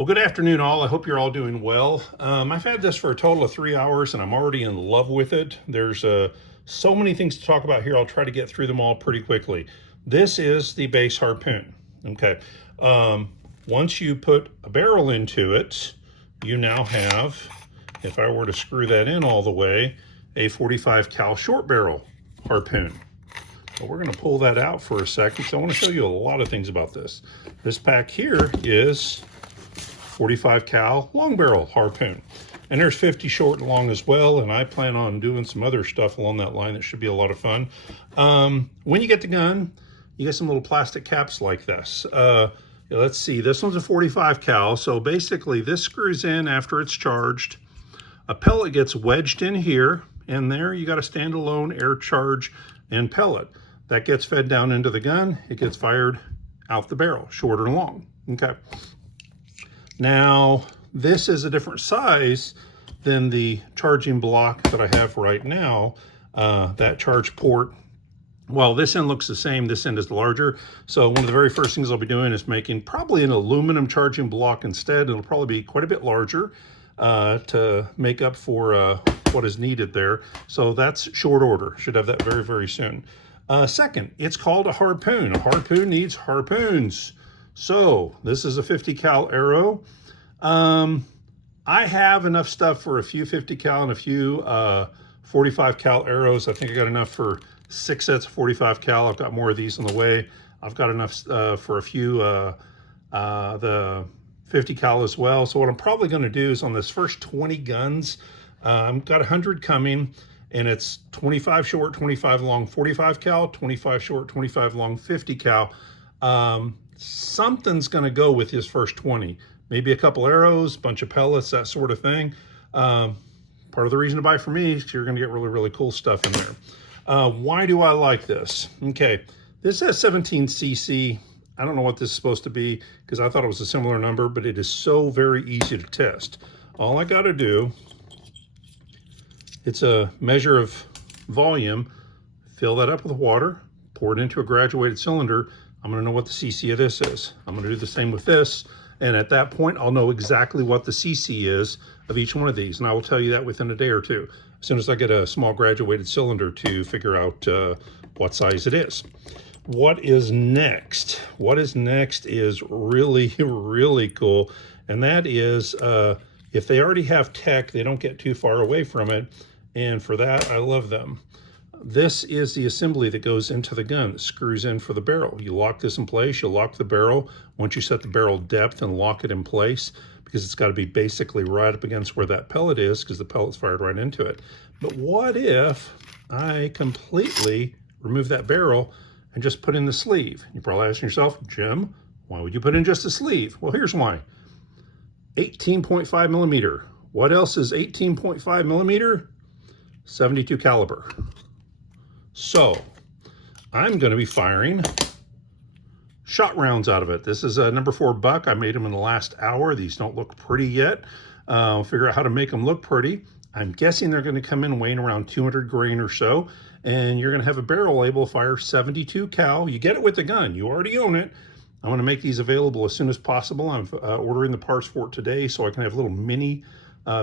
Well, good afternoon, all. I hope you're all doing well. I've had this for a total of 3 hours, and I'm already in love with it. There's so many things to talk about here. I'll try to get through them all pretty quickly. This is the base Harpoon. Okay. Once you put a barrel into it, you now have, if I were to screw that in all the way, a 45 cal short barrel Harpoon. But we're going to pull that out for a second, so I want to show you a lot of things about this. This pack here is 45 cal long barrel Harpoon, and there's 50 short and long as well, and I plan on doing some other stuff along that line that should be a lot of fun. When you get the gun, you get some little plastic caps like this. Let's see, this one's a 45 cal, so basically this screws in after it's charged. A pellet gets wedged in here, and there you got a standalone air charge and pellet that gets fed down into the gun. It gets fired out the barrel, short or long. Okay. Now, this is a different size than the charging block that I have right now. That charge port, well, this end looks the same, this end is larger. So one of the very first things I'll be doing is making probably an aluminum charging block instead. It'll probably be quite a bit larger to make up for what is needed there. So that's short order. Should have that very, very soon. Second, it's called a Harpoon. A Harpoon needs harpoons. So this is a 50 cal arrow. I have enough stuff for a few 50 cal and a few 45 cal arrows. I think I got enough for 6 sets of 45 cal. I've got more of these on the way. I've got enough for a few the 50 cal as well. So what I'm probably going to do is on this first 20 guns, I've got 100 coming, and it's 25 short, 25 long, 45 cal, 25 short, 25 long, 50 cal. Something's going to go with his first 20. Maybe a couple arrows, bunch of pellets, that sort of thing. Part of the reason to buy from me is you're going to get really, really cool stuff in there. Why do I like this? Okay, this has 17 cc. I don't know what this is supposed to be because I thought it was a similar number, but it is so very easy to test. All I got to do, it's a measure of volume, fill that up with water, pour it into a graduated cylinder. I'm going to know what the CC of this is. I'm going to do the same with this. And at that point, I'll know exactly what the CC is of each one of these. And I will tell you that within a day or two, as soon as I get a small graduated cylinder to figure out what size it is. What is next? What is next is really, really cool. And that is, if they already have tech, they don't get too far away from it. And for that, I love them. This is the assembly that goes into the gun that screws in for the barrel. You lock this in place, you lock the barrel. Once you set the barrel depth and lock it in place, because it's got to be basically right up against where that pellet is, because the pellet's fired right into it. But what if I completely remove that barrel and just put in the sleeve? You're probably asking yourself, Jim, why would you put in just the sleeve? Well, here's why. 18.5 millimeter. What else is 18.5 millimeter? 72 caliber. So I'm going to be firing shot rounds out of it. This is a number 4 buck. I made them in the last hour. These don't look pretty yet. I'll figure out how to make them look pretty. I'm guessing they're going to come in weighing around 200 grain or so, and you're going to have a barrel able to fire 72 cal. You get it with the gun. You already own it. I want to make these available as soon as possible. I'm ordering the parts for it today so I can have little mini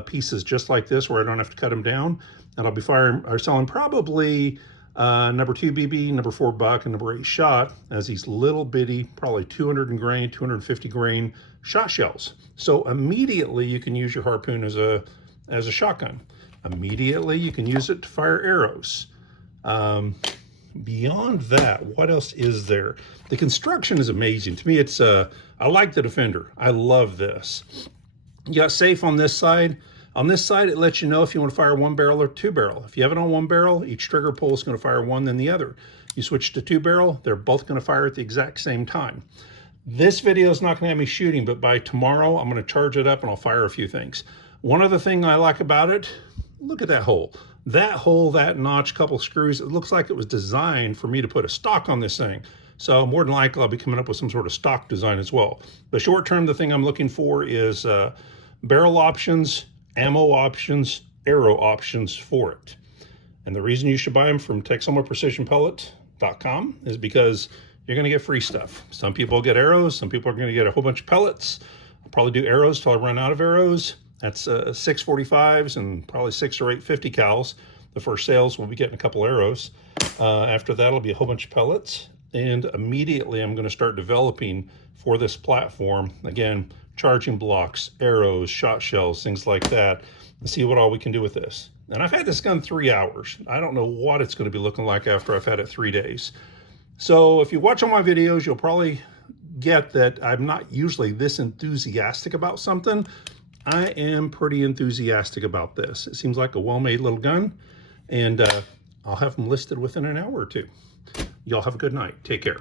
pieces just like this where I don't have to cut them down. And I'll be firing or selling probably number 2 BB, number 4 buck, and number 8 shot as these little bitty, probably 200 grain, 250 grain shot shells. So immediately you can use your Harpoon as a shotgun. Immediately you can use it to fire arrows. Beyond that, what else is there? The construction is amazing. To me, it's I like the Defender. I love this. You got safe on this side. On this side, it lets you know if you want to fire 1 barrel or 2 barrel. If you have it on 1 barrel, each trigger pull is going to fire one, then the other. You switch to 2 barrel, they're both going to fire at the exact same time. This video is not going to have me shooting, but by tomorrow, I'm going to charge it up and I'll fire a few things. One other thing I like about it, look at that hole. That hole, that notch, couple screws, it looks like it was designed for me to put a stock on this thing. So more than likely, I'll be coming up with some sort of stock design as well. But short term, the thing I'm looking for is barrel options, ammo options, arrow options for it. And the reason you should buy them from TexomaPrecisionPellet.com is because you're going to get free stuff. Some people get arrows, some people are going to get a whole bunch of pellets. probably do arrows till I run out of arrows. That's 645s and probably 6 or 8 50 cals. The first sales, we'll be getting a couple arrows. After that, it'll be a whole bunch of pellets. And immediately I'm going to start developing for this platform. Again, charging blocks, arrows, shot shells, things like that, and see what all we can do with this. And I've had this gun 3 hours. I don't know what it's going to be looking like after I've had it 3 days. So if you watch all my videos, you'll probably get that I'm not usually this enthusiastic about something. I am pretty enthusiastic about this. It seems like a well-made little gun, and I'll have them listed within an hour or two. Y'all have a good night. Take care.